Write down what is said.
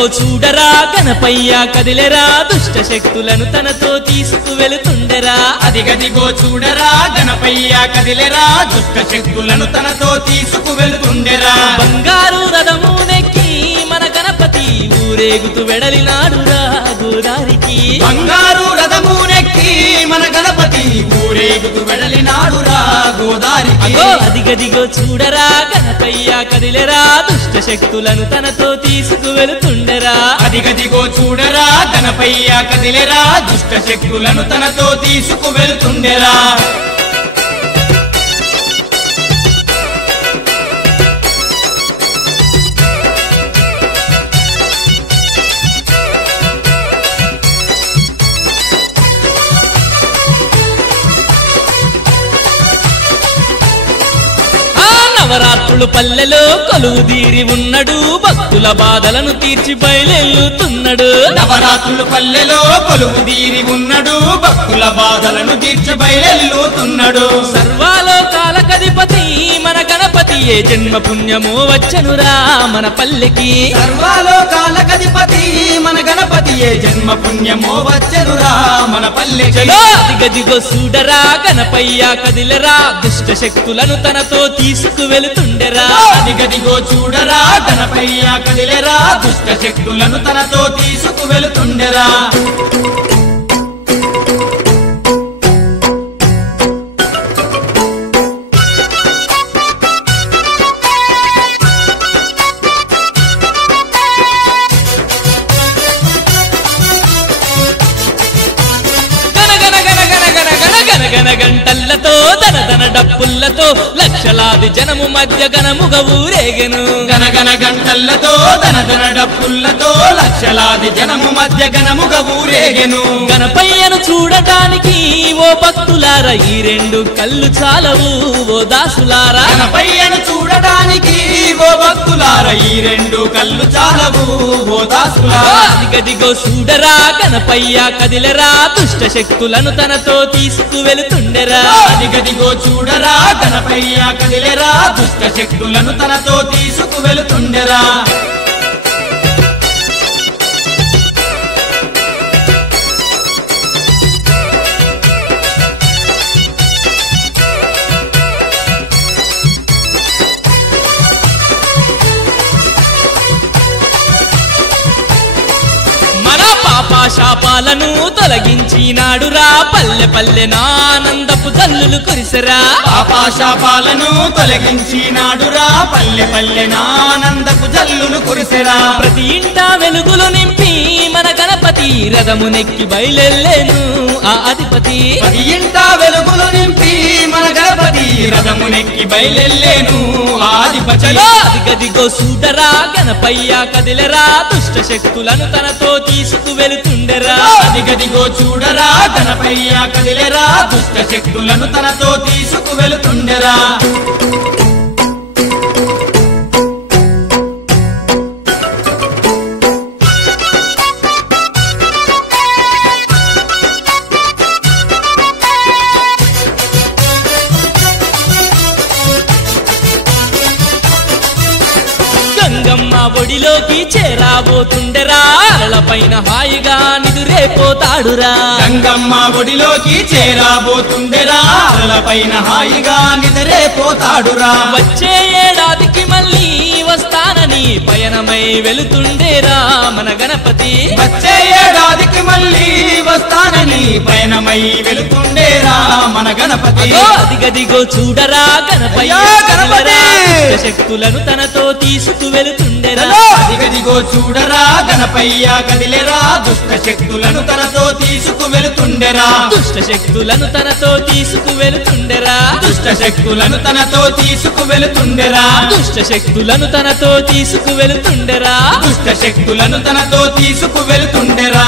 అదిగదిగో చూడరా గణపయ్య కదిలెరా దుష్ట శక్తులను తనతో తీసుకువెళుతుండెరా అదిగదిగో చూడరా గణపయ్య కదిలెరా దుష్ట శక్తులను తనతో తీసుకువెళుతుండెరా బంగారు రథము నెక్కి మన గణపతి ఊరేగుతూ వెడలినాడురా గోదారికి బంగారు రథము నెక్కి మన గణపతి ఊరేగుతూ వెడలినాడురా గోదారికి అదిగదిగో చూడరా గణపయ్య కదిలెరా దుష్ట శక్తులను తనతో తీసుకువెళుతుండెరా అదిగదిగో చూడరా గణపయ్య కదిలెరా దుష్ట శక్తులను తనతో తీసుకువెళుతుండెరా నవరాత్రులు పల్లెలో కొలువుదీరి ఉన్నాడు భక్తుల బాధలను తీర్చి బయలుతున్నాడు నవరాత్రులు పల్లెలో కొలువుదీరి ఉన్నాడు భక్తుల బాధలను తీర్చి బయలుతున్నాడు సర్వాలోకాలకధిపతి మన గణపతి ఏ జన్మ పుణ్యమో వచ్చనురా మన పల్లెకి సర్వాలోకాలకధిపతి మన గణపతి ఏ జన్మ పుణ్యమో వచ్చనురా మన పల్లెకి అదిగదిగో చూడరా గణపయ్య కదిలెరా దుష్ట శక్తులను తనతో తీసుకువెళుతుండెరా అదిగదిగో చూడరా గణపయ్య కదిలెరా దుష్ట శక్తులను తనతో తీసుకువెళుతుండెరా గంటల్లతో దనదన డప్పుల్లతో లక్షలాది జనము మధ్య గణముగా ఊరేగెను గనగన గంటల్లతో దనదన డప్పుల్లతో లక్షలాది జనము మధ్య గణముగా ఊరేగెను గణపయ్యను చూడటానికి ఓ భక్తులారా ఈ రెండు కళ్ళు చాలవు ఓ దాసులారా గణపయ్యను చూడటానికి ఓ భక్తులారా ఈ రెండు కళ్ళు చాలవు ఓ దాసులారా అదిగదిగో చూడరా గణపయ్య కదిలెరా దుష్ట శక్తులను తనతో తీసుకువెళుతుండెరా అదిగదిగో చూడరా గణపయ్య కదిలెరా దుష్ట శక్తులను తనతో తీసుకువెళుతుండెరా శాపాలను తొలగించినాడురా పల్లె పల్లె ఆనందపు జల్లులు కురిసెరా పాపాశాపాలను తొలగించినాడురా పల్లె పల్లె ఆనందపు జల్లులు కురిసెరా ప్రతి ఇంట వెలుగులు నింపి మన గణపతి రథము నెక్కి బయలెల్లేను ఆ అధిపతి ప్రతి ఇంట వెలుగులు నింపి మన గణపతి రథము నెక్కి బయలెల్లేను ఆ అధిపతి అదిగదిగో చూడరా గణపయ్య కదిలెరా దుష్ట శక్తులను తనతో తీసుకువెళుతుండెరా అదిగదిగో చూడరా గణపయ్య కదిలెరా దుష్ట శక్తులను తనతో తీసుకువెళుతుండెరా గంగమ్మ ఒడిలోకి చేరాబోతుండెరా అలలపైన హాయిగా నిదురేపోతాడురా గంగమ్మ ఒడిలోకి చేరాబోతుండెరా అలలపైన హాయిగా నిద్రేపోతాడురా వచ్చే ఏడాదికి మళ్ళీ వస్తానని పయనమై వెళుతుండేరా మన గణపతి వచ్చే ఏడాదికి మళ్ళీ వస్తానని పయనమై వెళుతుండేరా మన గణపతి అదిగదిగో చూడరా గణపయ్య శక్తులను తనతో తీసుకువెళుతుండెరా అదిగదిగో చూడరా గణపయ్య కదిలెరా దుష్ట శక్తులను తనతో తీసుకువెళుతుండెరా దుష్ట శక్తులను తనతో తీసుకువెళుతుండెరా దుష్ట శక్తులను తనతో తీసుకువెళుతుండెరా దుష్ట శక్తులను తనతో తీసుకువెళుతుండెరా దుష్ట శక్తులను తనతో తీసుకువెళుతుండెరా